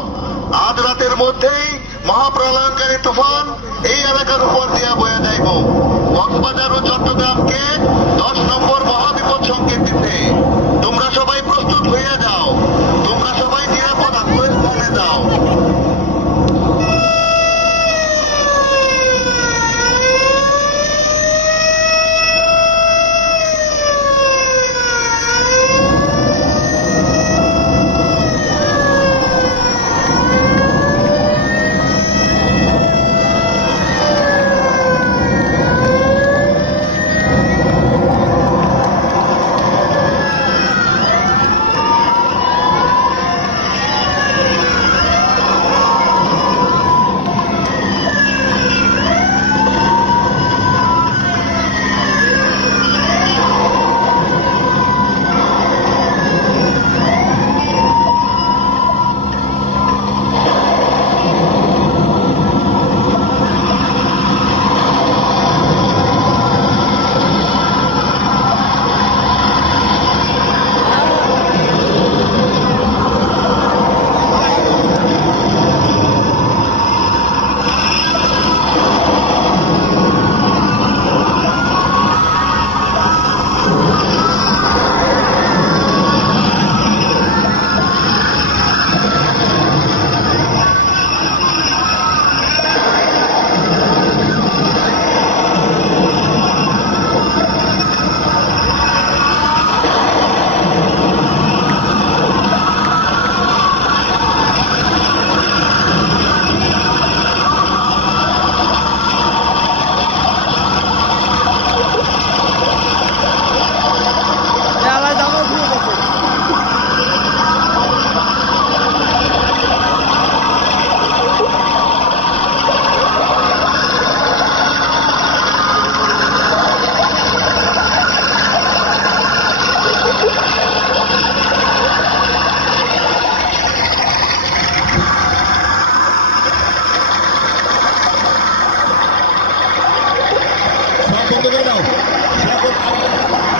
দাম আজ রাতের মধ্যেই মহাপ্রলয়ঙ্কারী তুফান এই এলাকার উপর দিয়া বয়ে যাইব। কক্সবাজার ও চট্টগ্রামকে দশ নম্বর মহাবিপদ সংকেত দিতে। তোমরা সবাই প্রস্তুত হয়ে যাও। তোমরা সবাই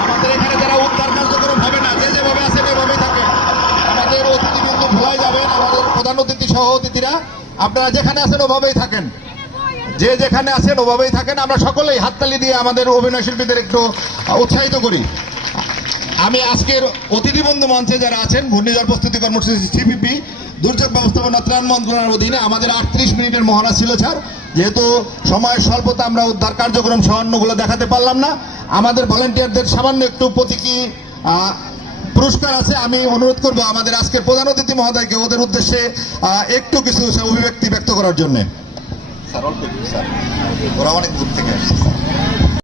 আমাদের এখানে যারা উদ্ধার কার্যক্রম হবে না, যে যেভাবে আছেন এভাবেই থাকেন আমাদের অতিথি কিন্তু ভোলাই যাবেন, আমাদের প্রধান অতিথি সহ অতিথিরা। আপনারা যেখানে আছেন ওভাবেই থাকেন। যে যেখানে আছেন ওভাবেই থাকেন। আমরা সকলেই হাততালি দিয়ে আমাদের অভিনয় শিল্পীদের একটু উৎসাহিত করি। আমি আজকের অতিথি বন্ধু মঞ্চে যারা আছেন, ঘূর্ণিঝড় প্রস্তুতি কর্মসূচি সিপিপি দুর্যোগ ব্যবস্থাপনা ত্রাণ মন্ত্রণালয়ের অধীনে আমাদের আটত্রিশ মিনিটের মহড়া ছিল, স্যার। যেহেতু সময়ের স্বল্পতা, আমরা উদ্ধার কার্যক্রম সহান্যগুলো দেখাতে পারলাম না। আমাদের ভলেন্টিয়ারদের সামান্য একটু প্রতীকী পুরস্কার আছে। আমি অনুরোধ করব আমাদের আজকের প্রধান অতিথি মহোদয়কে, ওদের উদ্দেশ্যে একটু কিছু অভিব্যক্তি ব্যক্ত করার জন্য। ওরা অনেক দূর থেকে আসছে